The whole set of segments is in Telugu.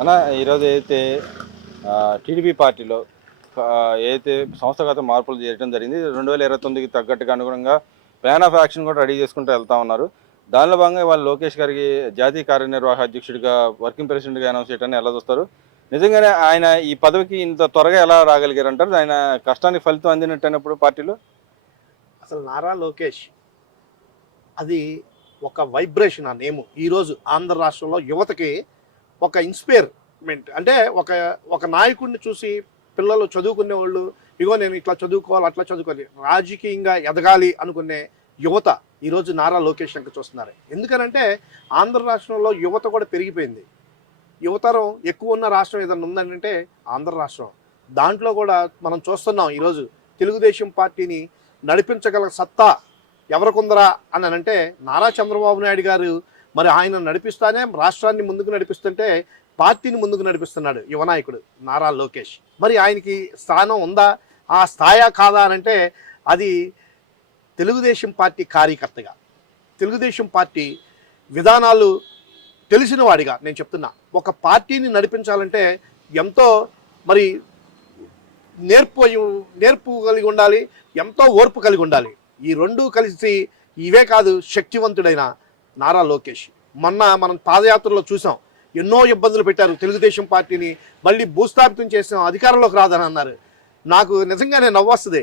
అన్న ఈరోజు అయితే టీడీపీ పార్టీలో ఏదైతే సంస్థాగత మార్పులు చేయడం జరిగింది 2029కి తగ్గట్టుగా అనుగుణంగా ప్లాన్ ఆఫ్ యాక్షన్ కూడా రెడీ చేసుకుంటూ వెళ్తా ఉన్నారు. దానిలో భాగంగా వాళ్ళు లోకేష్ గారికి జాతీయ కార్యనిర్వాహక అధ్యక్షుడిగా వర్కింగ్ ప్రెసిడెంట్గా అనౌన్స్ చేయడాన్ని ఎలా చూస్తారు? నిజంగానే ఆయన ఈ పదవికి ఇంత త్వరగా ఎలా రాగలిగారు అంటారు? ఆయన కష్టానికి ఫలితం అందినట్టు అయినప్పుడు పార్టీలో అసలు నారా లోకేష్ అది ఒక వైబ్రేషన్. ఆ నేము ఈరోజు ఆంధ్ర రాష్ట్రంలో యువతకి ఒక ఇన్స్పైర్మెంట్. అంటే ఒక ఒక నాయకుడిని చూసి పిల్లలు చదువుకునే వాళ్ళు, ఇగో నేను ఇట్లా చదువుకోవాలి అట్లా చదువుకోవాలి, రాజకీయంగా ఎదగాలి అనుకునే యువత ఈరోజు నారా లోకేష్ అంక చూస్తున్నారు. ఎందుకనంటే ఆంధ్ర రాష్ట్రంలో యువత కూడా పెరిగిపోయింది. యువతరం ఎక్కువ ఉన్న రాష్ట్రం ఏదైనా ఉందంటే ఆంధ్ర రాష్ట్రం. దాంట్లో కూడా మనం చూస్తున్నాం ఈరోజు తెలుగుదేశం పార్టీని నడిపించగల సత్తా ఎవరికొందరా అని అంటే నారా చంద్రబాబు నాయుడు గారు. మరి ఆయన నడిపిస్తానే రాష్ట్రాన్ని ముందుకు నడిపిస్తుంటే పార్టీని ముందుకు నడిపిస్తున్నాడు యువనాయకుడు నారా లోకేష్. మరి ఆయనకి స్థానం ఉందా, ఆ స్థాయా కాదా అని అంటే అది తెలుగుదేశం పార్టీ కార్యకర్తగా, తెలుగుదేశం పార్టీ విధానాలు తెలిసిన వాడిగా నేను చెప్తున్నా. ఒక పార్టీని నడిపించాలంటే ఎంతో మరి నేర్పు కలిగి ఉండాలి, ఎంతో ఓర్పు కలిగి ఉండాలి. ఈ రెండూ కలిసి ఇవే కాదు శక్తివంతుడైన నారా లోకేష్. మొన్న మనం పాదయాత్రలో చూసాం, ఎన్నో ఇబ్బందులు పెట్టారు తెలుగుదేశం పార్టీని, మళ్ళీ భూస్థాపితం చేసాం, అధికారంలోకి రాదని అన్నారు. నాకు నిజంగానే నవ్వొస్తుంది.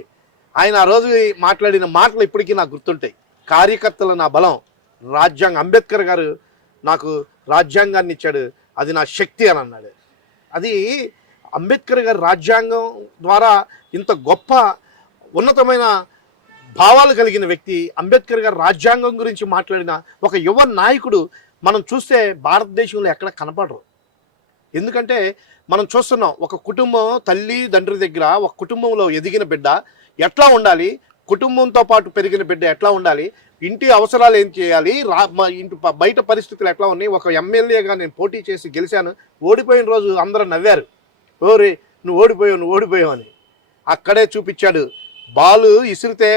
ఆయన ఆ రోజు మాట్లాడిన మాటలు ఇప్పటికీ నాకు గుర్తుంటాయి. కార్యకర్తల నా బలం, అంబేద్కర్ గారు నాకు రాజ్యాంగాన్ని ఇచ్చాడు, అది నా శక్తి అని అన్నాడు. అది అంబేద్కర్ గారి రాజ్యాంగం ద్వారా ఇంత గొప్ప ఉన్నతమైన భావాలు కలిగిన వ్యక్తి అంబేద్కర్ గారు రాజ్యాంగం గురించి మాట్లాడిన ఒక యువ నాయకుడు మనం చూస్తే భారతదేశంలో ఎక్కడ కనపడరు. ఎందుకంటే మనం చూస్తున్నాం, ఒక కుటుంబం తల్లి తండ్రి దగ్గర ఒక కుటుంబంలో ఎదిగిన బిడ్డ ఎట్లా ఉండాలి, కుటుంబంతో పాటు పెరిగిన బిడ్డ ఎట్లా ఉండాలి, ఇంటి అవసరాలు ఏం చేయాలి, ఇంటి బయట పరిస్థితులు ఎట్లా ఉన్నాయి. ఒక ఎమ్మెల్యేగా నేను పోటీ చేసి గెలిచాను, ఓడిపోయిన రోజు అందరూ నవ్వారు, ఓరే నువ్వు ఓడిపోయావు అని. అక్కడే చూపించాడు, బాలు ఇసిరితే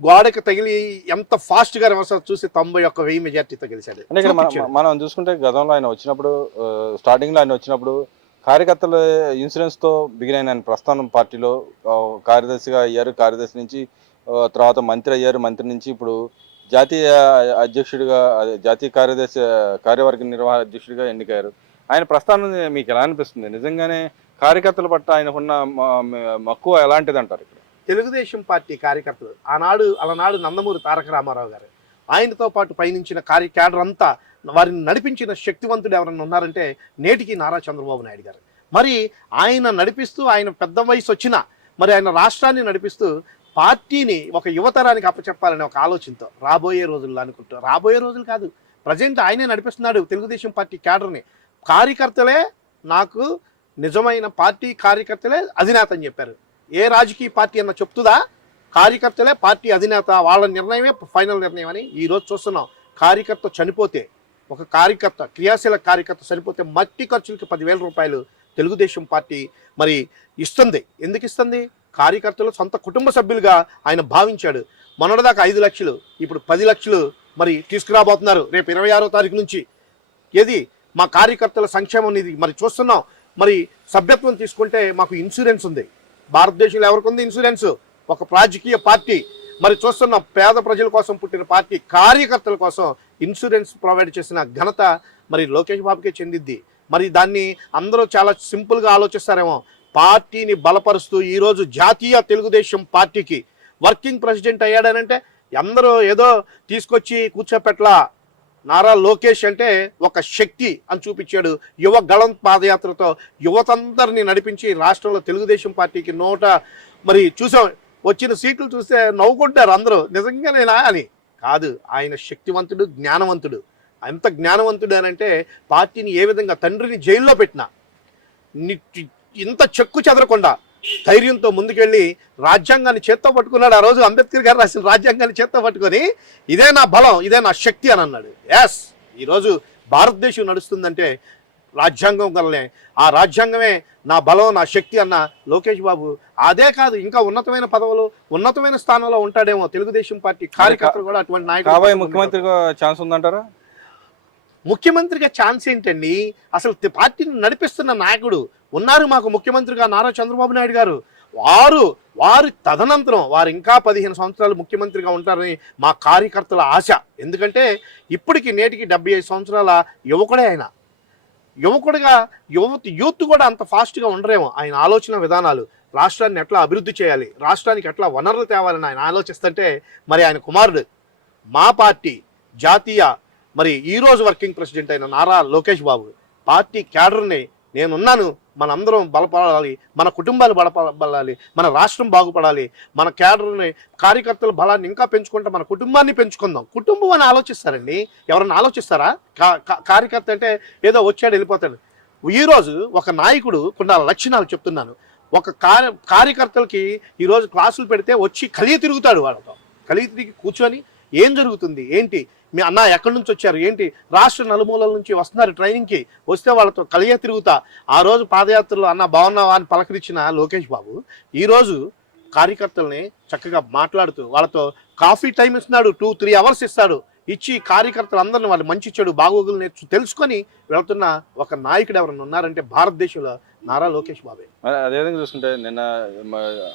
గోడకి తగిలి ఎంత ఫాస్ట్గా రివర్స్ చూసి 91,000 మెజార్టీతో గెలిచాడు. అంటే ఇక్కడ మనం చూసుకుంటే గతంలో ఆయన వచ్చినప్పుడు, స్టార్టింగ్లో ఆయన వచ్చినప్పుడు కార్యకర్తల ఇన్సూరెన్స్తో బిగిన్ అయిన ఆయన ప్రస్థానం పార్టీలో కార్యదర్శిగా అయ్యారు. కార్యదర్శి నుంచి తర్వాత మంత్రి అయ్యారు. మంత్రి నుంచి ఇప్పుడు జాతీయ అధ్యక్షుడిగా, జాతీయ కార్యవర్గ నిర్వాహక అధ్యక్షుడిగా ఎన్నికయ్యారు. ఆయన ప్రస్థానం మీకు ఎలా అనిపిస్తుంది? నిజంగానే కార్యకర్తల పట్ల ఆయనకున్న మక్కువ ఎలాంటిది అంటారు? ఇక్కడ తెలుగుదేశం పార్టీ కార్యకర్తలు అలనాడు నందమూరి తారక రామారావు గారు, ఆయనతో పాటు పయనించిన క్యాడర్ అంతా, వారిని నడిపించిన శక్తివంతుడు ఎవరన్నా ఉన్నారంటే నేటికి నారా చంద్రబాబు నాయుడు గారు. మరి ఆయన నడిపిస్తూ, ఆయన పెద్ద వయసు వచ్చినా మరి ఆయన రాష్ట్రాన్ని నడిపిస్తూ పార్టీని ఒక యువతరానికి అప్పచెప్పాలనే ఒక ఆలోచనతో రాబోయే రోజుల్లో అనుకుంటూ, రాబోయే రోజులు కాదు ప్రజెంట్ ఆయనే నడిపిస్తున్నాడు తెలుగుదేశం పార్టీ క్యాడర్ని. కార్యకర్తలే నాకు నిజమైన పార్టీ కార్యకర్తలే అధినేత అని చెప్పారు. ఏ రాజకీయ పార్టీ అన్న చెప్తుందా? కార్యకర్తలే పార్టీ అధినేత, వాళ్ళ నిర్ణయమే ఫైనల్ నిర్ణయం అని ఈరోజు చూస్తున్నాం. కార్యకర్త చనిపోతే, ఒక కార్యకర్త క్రియాశీల కార్యకర్త చనిపోతే మట్టి ఖర్చులకి 10,000 రూపాయలు తెలుగుదేశం పార్టీ మరి ఇస్తుంది. ఎందుకు ఇస్తుంది? కార్యకర్తలు సొంత కుటుంబ సభ్యులుగా ఆయన భావించాడు. మొన్నటిదాకా 5 లక్షలు, ఇప్పుడు 10 లక్షలు మరి తీసుకురాబోతున్నారు రేపు 26వ తారీఖు నుంచి. ఏది మా కార్యకర్తల సంక్షేమం నిధి మరి చూస్తున్నాం. మరి సభ్యత్వం తీసుకుంటే మాకు ఇన్సూరెన్స్ ఉంది. భారతదేశంలో ఎవరికి ఉంది ఇన్సూరెన్స్? ఒక రాజకీయ పార్టీ. మరి చూస్తున్నాం, పేద ప్రజల కోసం పుట్టిన పార్టీ కార్యకర్తల కోసం ఇన్సూరెన్స్ ప్రొవైడ్ చేసిన ఘనత మరి లోకేష్ బాబుకే చెందిద్ది. మరి దాన్ని అందరూ చాలా సింపుల్గా ఆలోచిస్తారేమో. పార్టీని బలపరుస్తూ ఈరోజు జాతీయ తెలుగుదేశం పార్టీకి వర్కింగ్ ప్రెసిడెంట్ అయ్యాడనంటే అందరూ ఏదో తీసుకొచ్చి కూర్చోపెట్లా. నారా లోకేష్ అంటే ఒక శక్తి అని చూపించాడు. యువ గళం పాదయాత్రతో యువతందరినీ నడిపించి రాష్ట్రంలో తెలుగుదేశం పార్టీకి మరి చూసాం, వచ్చిన సీట్లు చూస్తే నవ్వుకుంటారు అందరూ, నిజంగానేనా అని. కాదు, ఆయన శక్తివంతుడు, జ్ఞానవంతుడు. ఎంత జ్ఞానవంతుడు అని అంటే పార్టీని ఏ విధంగా తండ్రిని జైల్లో పెట్టినా ఇంత చెక్కు చెదరకుండా ధైర్యంతో ముందుకెళ్ళి రాజ్యాంగాన్ని చేత్తో పట్టుకున్నాడు. ఆ రోజు అంబేద్కర్ గారు రాసిన రాజ్యాంగాన్ని చేత్తో పట్టుకొని ఇదే నా బలం, ఇదే నా శక్తి అని అన్నాడు. ఎస్, ఈరోజు భారతదేశం నడుస్తుందంటే రాజ్యాంగం వల్లనే. ఆ రాజ్యాంగమే నా బలం, నా శక్తి అన్న లోకేష్ బాబు. అదే కాదు, ఇంకా ఉన్నతమైన పదవులు, ఉన్నతమైన స్థానంలో ఉంటాడేమో. తెలుగుదేశం పార్టీ కార్యకర్తలు కూడా అటువంటి నాయకులు ముఖ్యమంత్రిగా ఛాన్స్ ఉందంటారా? ముఖ్యమంత్రిగా ఛాన్స్ ఏంటండి? అసలు పార్టీని నడిపిస్తున్న నాయకుడు ఉన్నారు మాకు ముఖ్యమంత్రిగా నారా చంద్రబాబు నాయుడు గారు. వారు తదనంతరం వారు ఇంకా 15 సంవత్సరాలు ముఖ్యమంత్రిగా ఉంటారని మా కార్యకర్తల ఆశ. ఎందుకంటే ఇప్పటికి నేటికి 75 సంవత్సరాల యువకుడే ఆయన. యువకుడిగా యూత్ కూడా అంత ఫాస్ట్గా ఉండరేమో. ఆయన ఆలోచన విధానాలు, రాష్ట్రాన్ని ఎట్లా అభివృద్ధి చేయాలి, రాష్ట్రానికి ఎట్లా వనరులు తేవాలని ఆయన ఆలోచిస్తుంటే, మరి ఆయన కుమారుడు మా పార్టీ జాతీయ మరి ఈరోజు వర్కింగ్ ప్రెసిడెంట్ అయిన నారా లోకేష్ బాబు పార్టీ క్యాడర్ని నేనున్నాను, మనందరం బలపడాలి, మన కుటుంబాలు బలపడాలి, మన రాష్ట్రం బాగుపడాలి, మన క్యాడర్ని కార్యకర్తల బలాన్ని ఇంకా పెంచుకుంటే మన కుటుంబాన్ని పెంచుకుందాం. కుటుంబం అని ఆలోచిస్తారండి, ఎవరన్నా ఆలోచిస్తారా? కార్యకర్త అంటే ఏదో వచ్చాడు వెళ్ళిపోతాడు. ఈరోజు ఒక నాయకుడు కొన్ని లక్షణాలు చెప్తున్నాను. ఒక కార్యకర్తలకి ఈరోజు క్లాసులు పెడితే వచ్చి కలిగి తిరుగుతాడు, వాళ్ళతో కలిగి తిరిగి కూర్చొని ఏం జరుగుతుంది ఏంటి, మీ అన్న ఎక్కడి నుంచి వచ్చారు ఏంటి, రాష్ట్ర నలుమూలల నుంచి వస్తున్నారు ట్రైనింగ్కి, వస్తే వాళ్ళతో కలిగే తిరుగుతా. ఆ రోజు పాదయాత్రలో అన్న బాగున్నావా అని పలకరించిన లోకేష్ బాబు ఈరోజు కార్యకర్తల్ని చక్కగా మాట్లాడుతూ వాళ్ళతో కాఫీ టైం ఇస్తున్నాడు, 2-3 అవర్స్ ఇస్తాడు. ఇచ్చి కార్యకర్తలందరినీ వాళ్ళు మంచి చెడు బాగోగులు తెలుసుకొని వెళ్తున్న ఒక నాయకుడు ఎవరన్నా ఉన్నారంటే భారతదేశంలో నారా లోకేష్ బాబే. అదేవిధంగా చూసుకుంటే నిన్న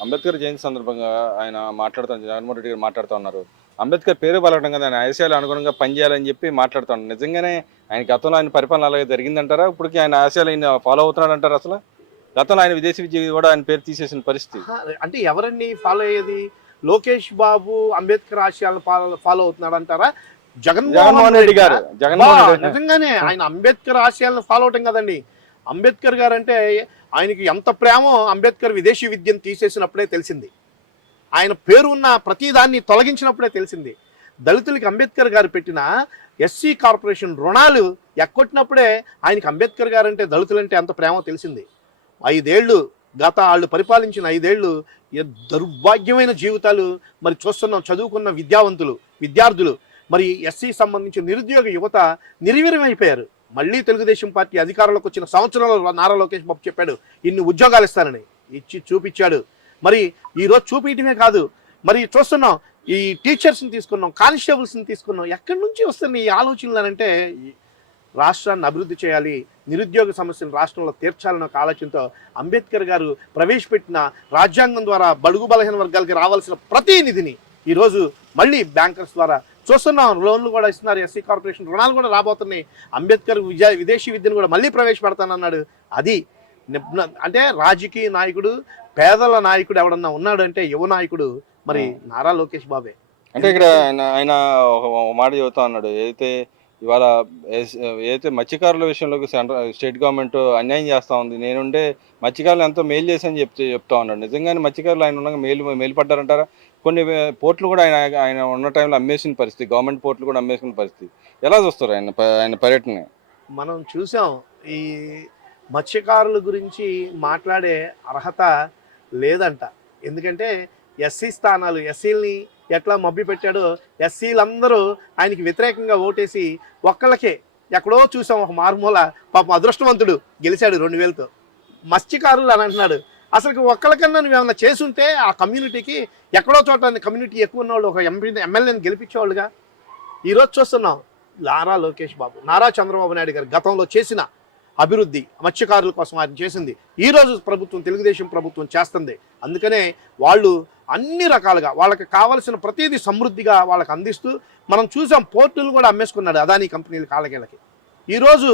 అంబేద్కర్ జయంతి సందర్భంగా ఆయన మాట్లాడుతాను, జగన్మోహన్ రెడ్డి గారు మాట్లాడుతూ ఉన్నారు. అంబేద్కర్ పేరు పలకడం కదా, ఆయన ఆశయాలు అనుగుణంగా పనిచేయాలని చెప్పి మాట్లాడుతూ ఉన్నారు. నిజంగానే ఆయన గతంలో ఆయన పరిపాలన అలాగే జరిగిందంటారా? ఇప్పటికీ ఆయన ఆశయాలు ఆయన ఫాలో అవుతున్నాడు అంటారు? అసలు గతంలో ఆయన విదేశీ విద్య కూడా ఆయన పేరు తీసేసిన పరిస్థితి. అంటే ఎవరన్నీ ఫాలో అయ్యేది? లోకేష్ బాబు అంబేద్కర్ ఆశయాలను ఫాలో అవుతున్నాడు అంటారా? జగన్మోహన్ రెడ్డి గారు నిజంగానే ఆయన అంబేద్కర్ ఆశయాలను ఫాలో అవటం కదండి. అంబేద్కర్ గారు అంటే ఆయనకి ఎంత ప్రేమో అంబేద్కర్ విదేశీ విద్యను తీసేసినప్పుడే తెలిసింది. ఆయన పేరు ఉన్న ప్రతిదాన్ని తొలగించినప్పుడే తెలిసింది. దళితులకి అంబేద్కర్ గారు పెట్టిన ఎస్సీ కార్పొరేషన్ రుణాలు ఎక్కొట్టినప్పుడే ఆయనకి అంబేద్కర్ గారు అంటే దళితులంటే ఎంత ప్రేమో తెలిసింది. 5 ఏళ్ళు వాళ్ళు పరిపాలించిన 5 ఏళ్ళు దౌర్భాగ్యమైన జీవితాలు మరి చూస్తున్నాం. చదువుకున్న విద్యార్థులు మరి ఎస్సీ సంబంధించిన నిరుద్యోగ యువత నిర్వీర్యమైపోయారు. మళ్ళీ తెలుగుదేశం పార్టీ అధికారంలోకి వచ్చిన సంవత్సరంలో నారా లోకేష్ బాబు చెప్పాడు ఇన్ని ఉద్యోగాలు ఇస్తానని, ఇచ్చి చూపించాడు. మరి ఈరోజు చూపించడమే కాదు, మరి చూస్తున్నాం ఈ టీచర్స్ని తీసుకున్నాం, కానిస్టేబుల్స్ని తీసుకున్నాం. ఎక్కడి నుంచి వస్తున్న ఈ ఆలోచనలు అంటే రాష్ట్రాన్ని అభివృద్ధి చేయాలి, నిరుద్యోగ సమస్యను రాష్ట్రంలో తీర్చాలన్న ఒక ఆలోచనతో అంబేద్కర్ గారు ప్రవేశపెట్టిన రాజ్యాంగం ద్వారా బడుగు బలహీన వర్గాలకి రావాల్సిన ప్రతి నిధిని ఈరోజు మళ్ళీ బ్యాంకర్స్ ద్వారా చూస్తున్నాం. లోన్లు కూడా ఇస్తున్నారు, ఎస్సీ కార్పొరేషన్ రుణాలు కూడా రాబోతున్నాయి. అంబేద్కర్ విదేశీ విద్యను కూడా మళ్ళీ ప్రవేశపెడతానన్నాడు. అది అంటే రాజకీయ నాయకుడు, పేదల నాయకుడు ఎవడన్నా ఉన్నాడు అంటే యువ నాయకుడు మరి నారా లోకేష్ బాబే. అంటే ఇక్కడ ఆయన ఒక మాట చెబుతా అన్నాడు, ఇవాళ ఏదైతే మత్స్యకారుల విషయంలో స్టేట్ గవర్నమెంట్ అన్యాయం చేస్తూ ఉంది, నేనుండే మత్స్యకారులు ఎంతో మేలు చేసని చెప్తా ఉన్నాడు. నిజంగానే మత్స్యకారులు ఆయన ఉండగా మేలు పడ్డారంటారా? కొన్ని పోర్టులు కూడా ఆయన ఉన్న టైంలో అమ్మేసిన పరిస్థితి, గవర్నమెంట్ పోర్టులు కూడా అమ్మేసిన పరిస్థితి. ఎలా చూస్తారు ఆయన పర్యటన? మనం చూసాం. ఈ మత్స్యకారుల గురించి మాట్లాడే అర్హత లేదంట. ఎందుకంటే ఎస్సీ స్థానాలు, ఎస్సీలని ఎట్లా మభ్య పెట్టాడో ఎస్సీలందరూ ఆయనకి వ్యతిరేకంగా ఓటేసి ఒక్కళ్ళకే ఎక్కడో చూసాం ఒక మారుమూల పాపం అదృష్టవంతుడు గెలిచాడు 2000తో. మత్స్యకారులు అని అంటున్నాడు. అసలు ఒక్కళ్ళకన్నా నువ్వు ఏమన్నా చేసుంటే ఆ కమ్యూనిటీకి ఎక్కడో చోట కమ్యూనిటీ ఎక్కువ ఉన్నవాళ్ళు ఒక ఎమ్మెల్యేని గెలిపించేవాళ్ళుగా. ఈరోజు చూస్తున్నాం నారా లోకేష్ బాబు, నారా చంద్రబాబు నాయుడు గారు గతంలో చేసిన అభివృద్ధి మత్స్యకారుల కోసం ఆయన చేసింది ఈరోజు తెలుగుదేశం ప్రభుత్వం చేస్తుంది. అందుకనే వాళ్ళు అన్ని రకాలుగా వాళ్ళకి కావలసిన ప్రతిదీ సమృద్ధిగా వాళ్ళకి అందిస్తూ మనం చూసాం. పోర్టులు కూడా అమ్మేసుకున్నాడు అదానీ కంపెనీలు కాళ్ళకేళ్ళకి. ఈరోజు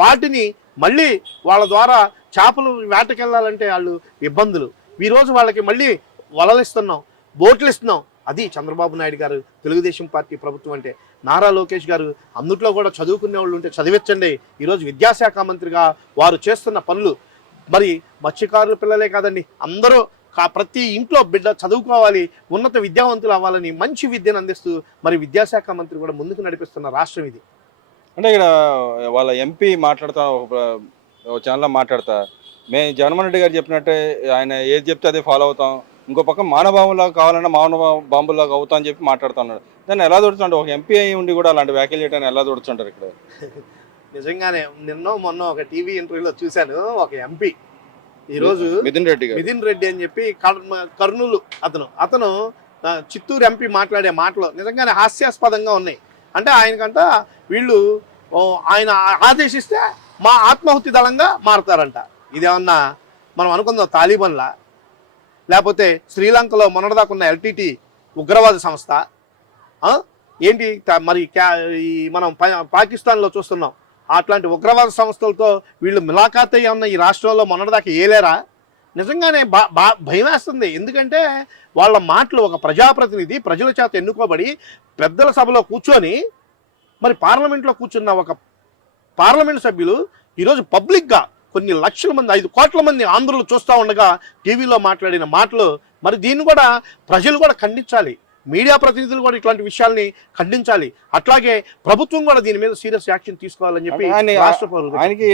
వాటిని మళ్ళీ వాళ్ళ ద్వారా చేపలు వేటకెళ్ళాలంటే వాళ్ళు ఇబ్బందులు. ఈరోజు వాళ్ళకి మళ్ళీ వలలు ఇస్తున్నాం, బోట్లు ఇస్తున్నాం. అది చంద్రబాబు నాయుడు గారు తెలుగుదేశం పార్టీ ప్రభుత్వం అంటే. నారా లోకేష్ గారు అందుట్లో కూడా చదువుకునే వాళ్ళు ఉంటే చదివించండి. ఈరోజు విద్యాశాఖ మంత్రిగా వారు చేస్తున్న పనులు మరి మత్స్యకారుల పిల్లలే కాదండి, అందరూ ప్రతి ఇంట్లో బిడ్డ చదువుకోవాలి, ఉన్నత విద్యావంతులు అవ్వాలని మంచి విద్యను అందిస్తూ మరి విద్యాశాఖ మంత్రి కూడా ముందుకు నడిపిస్తున్న రాష్ట్రం ఇది. అంటే ఇక్కడ వాళ్ళ ఎంపీ మాట్లాడుతా ఒక ఛానల్లో మాట్లాడతా, మేము జగన్మోహన్ రెడ్డి గారు చెప్పినట్టే ఆయన ఏది చెప్తే అదే ఫాలో అవుతాం, ఇంకో పక్క మానవబాబులాగా కావాలన్నా బాంబులాగా అవుతా అని చెప్పి మాట్లాడుతున్నాడు. దాన్ని ఎలా దొరుకుతుంటారు? ఒక ఎంపీ అయి ఉండి కూడా అలాంటి వ్యాఖ్యలు చేయడానికి ఎలా దొరుకుతుంటారు ఇక్కడ? నిజంగానే మొన్న ఒక టీవీ ఇంటర్వ్యూలో చూశాను. ఒక ఎంపీ ఈరోజు మిథున్ రెడ్డి అని చెప్పి కర్నూలు అతను చిత్తూరు ఎంపీ మాట్లాడే మాటలు నిజంగానే హాస్యాస్పదంగా ఉన్నాయి. అంటే ఆయనకంట వీళ్ళు ఆయన ఆదేశిస్తే మా ఆత్మాహుతి దళంగా మారతారంట. ఇదేమన్నా మనం అనుకుందాం తాలిబాన్లా, లేకపోతే శ్రీలంకలో మొన్నటిదాకున్న ఎల్టీటీ ఉగ్రవాద సంస్థ ఏంటి మరి ఈ మనం పాకిస్తాన్లో చూస్తున్నాం. అట్లాంటి ఉగ్రవాద సంస్థలతో వీళ్ళు మిలాఖాత్ అయ్యి ఉన్న ఈ రాష్ట్రంలో మొన్నటిదాకా ఏలేరా? నిజంగానే భయం వేస్తుంది. ఎందుకంటే వాళ్ళ మాటలు, ఒక ప్రజాప్రతినిధి ప్రజల చేత ఎన్నుకోబడి పెద్దల సభలో కూర్చొని మరి పార్లమెంట్లో కూర్చున్న ఒక పార్లమెంట్ సభ్యులు ఈరోజు పబ్లిక్గా కొన్ని లక్షల మంది 5 కోట్ల మంది ఆంధ్రులు చూస్తూ ఉండగా టీవీలో మాట్లాడిన మాటలు, మరి దీన్ని కూడా ప్రజలు కూడా ఖండించాలి. మీడియా ప్రతినిధులు కూడా ఇట్లాంటి విషయాల్ని ఖండించాలి. అట్లాగే ప్రభుత్వం కూడా దీని మీద సీరియస్ యాక్షన్ తీసుకోవాలని చెప్పి ఆయనకి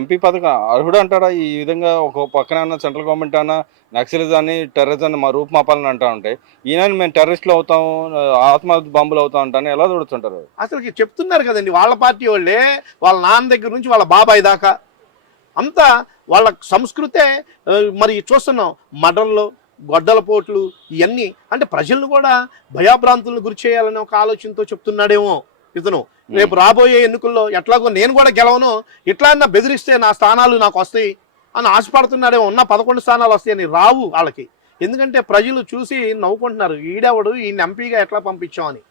ఎంపీ పథకం అర్హుడు అంటారా? ఈ విధంగా ఒక పక్కన సెంట్రల్ గవర్నమెంట్ అన్న నక్సలిజాన్ని టెర్రరిజాన్ని మా రూపుమాపాలని అంటా ఉంటాయి. ఈయన మేము టెర్రరిస్టులు అవుతాం, ఆత్మహత్య బాంబులు అవుతాం అంటాను ఎలా చూడుతుంటారు? అసలు చెప్తున్నారు కదండి వాళ్ళ పార్టీ వాళ్ళే, వాళ్ళ నాన్న దగ్గర నుంచి వాళ్ళ బాబాయ్ దాకా అంతా వాళ్ళ సంస్కృతే. మరి చూస్తున్నాం మర్డర్లు, గొడ్డల పోట్లు, ఇవన్నీ అంటే ప్రజలను కూడా భయాభ్రాంతులను గురి చేయాలనే ఒక ఆలోచనతో చెప్తున్నాడేమో ఇతను. రేపు రాబోయే ఎన్నికల్లో ఎట్లాగో నేను కూడా గెలవను, ఇట్లా అన్న బెదిరిస్తే నా స్థానాలు నాకు వస్తాయి అని ఆశపడుతున్నాడేమో. ఉన్న 11 స్థానాలు వస్తాయని రావు వాళ్ళకి. ఎందుకంటే ప్రజలు చూసి నవ్వుకుంటున్నారు, ఈడెవడు ఈయన ఎంపీగా ఎట్లా పంపించామని.